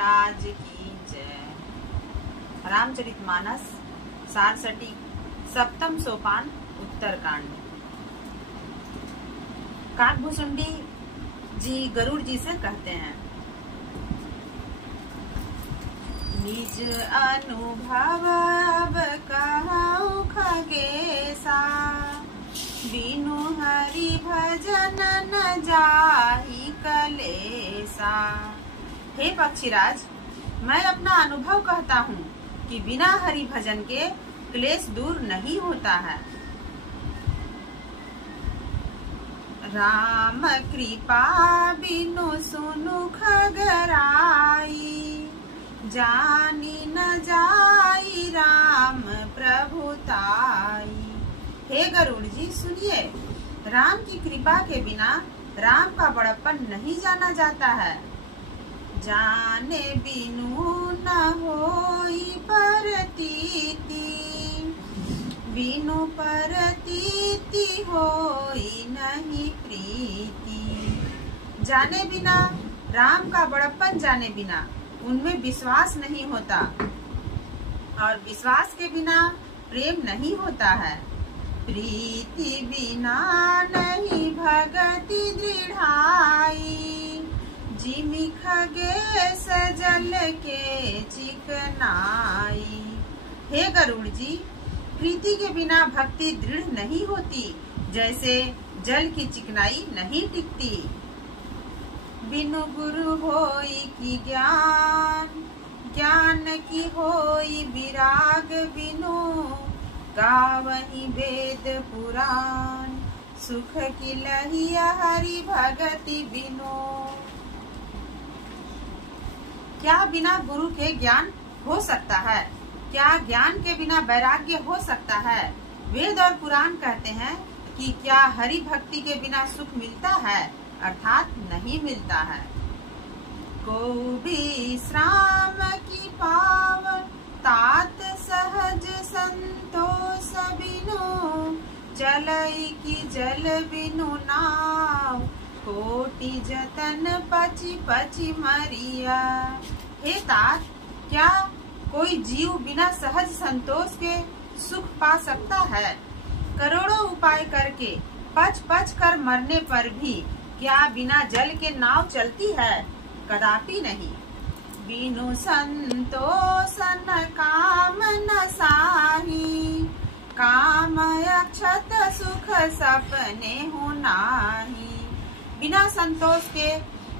महाराज की जय। रामचरितमानस सारसटी सप्तम सोपान उत्तरकांड। काकभुसुंडी जी गरुड़ जी से कहते हैं, निज अनुभव कहूं खगेसा, बिनु हरि भजन न जाहि कलेसा। हे पक्षीराज, मैं अपना अनुभव कहता हूँ कि बिना हरि भजन के क्लेश दूर नहीं होता है। राम कृपा बिनु सुनु खगराई, जानी न जाई राम प्रभुताई। हे गरुड़ जी सुनिए, राम की कृपा के बिना राम का बड़प्पन नहीं जाना जाता है। जाने बिनु न होई परतीति, बिनु परतीति होई नहीं प्रीति। जाने बिना राम का बड़प्पन जाने बिना उनमें विश्वास नहीं होता, और विश्वास के बिना प्रेम नहीं होता है। प्रीति बिना नहीं भगति दृढ़ाई, जिमि खगेश जल के चिकनाई। हे गरुड़ जी, प्रीति के बिना भक्ति दृढ़ नहीं होती, जैसे जल की चिकनाई नहीं टिकती। बिनु गुरु होई की ज्ञान, ज्ञान की होई विराग। बिनु गावहि वेद पुराण, सुख की लहिया हरि भगति बिनु। क्या बिना गुरु के ज्ञान हो सकता है? क्या ज्ञान के बिना वैराग्य हो सकता है? वेद और पुराण कहते हैं कि क्या हरि भक्ति के बिना सुख मिलता है? अर्थात नहीं मिलता है। को विश्राम की पाव तात सहज संतोष बिनु, चलई की जल बिनु नाव, कोटि जतन पची पची मरिया। हे तात, क्या कोई जीव बिना सहज संतोष के सुख पा सकता है? करोड़ों उपाय करके पच पच कर मरने पर भी क्या बिना जल के नाव चलती है? कदापि नहीं। बिनु संतोष न काम न साही, काम अक्षत सुख सपने हो नाही। बिना संतोष के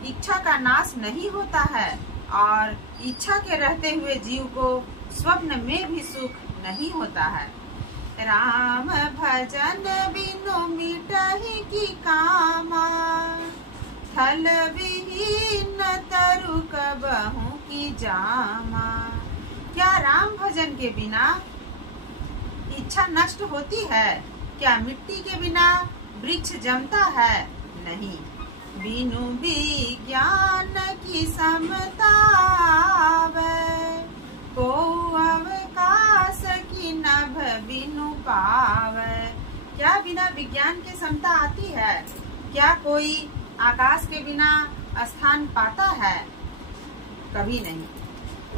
इच्छा का नाश नहीं होता है, और इच्छा के रहते हुए जीव को स्वप्न में भी सुख नहीं होता है। राम भजन बिनु मिटहि की कामा, थल विहीन तरु कबहु की जामा। क्या राम भजन के बिना इच्छा नष्ट होती है? क्या मिट्टी के बिना वृक्ष जमता है? नहीं। बिनु विज्ञान की समता, को अवकाश की नभ बिनु पावे। क्या बिना विज्ञान के समता आती है? क्या कोई आकाश के बिना स्थान पाता है? कभी नहीं।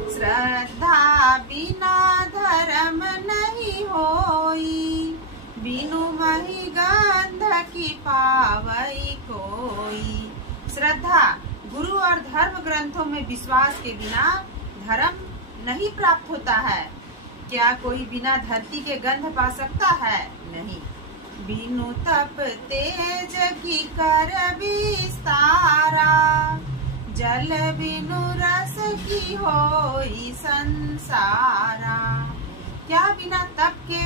श्रद्धा बिना धर्म नहीं होई, बिनु मही गंध की पावई कोई। श्रद्धा, गुरु और धर्म ग्रंथों में विश्वास के बिना धर्म नहीं प्राप्त होता है। क्या कोई बिना धरती के गंध पा सकता है? नहीं। बिनु तप तेज की कर विस्तारा, जल बिनु रस की होई संसारा। क्या बिना तप के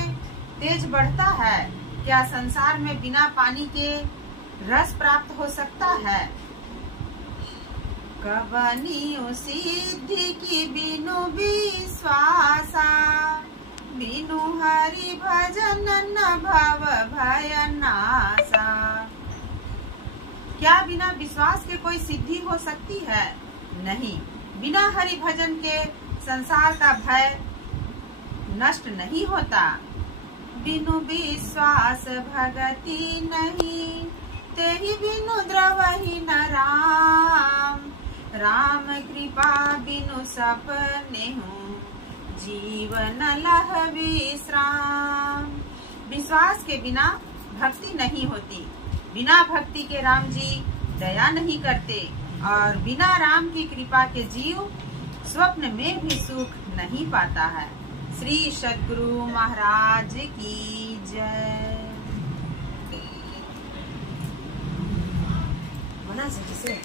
तेज बढ़ता है? क्या संसार में बिना पानी के रस प्राप्त हो सकता है? कबनियो सिद्धि की बिनु विश्वासा, बिनु हरि भजन न भव भय नासा। क्या बिना विश्वास के कोई सिद्धि हो सकती है? नहीं। बिना हरि भजन के संसार का भय नष्ट नहीं होता। बिनु विश्वास भगति नहीं, तेहि बिनु द्रवहि न राम। राम कृपा बिनु सपने हूँ, जीवन लह विश्राम। विश्वास के बिना भक्ति नहीं होती। बिना भक्ति के राम जी दया नहीं करते और बिना राम की कृपा के जीव स्वप्न में भी सुख नहीं पाता है। श्री सद्गुरु महाराज की जय। बना से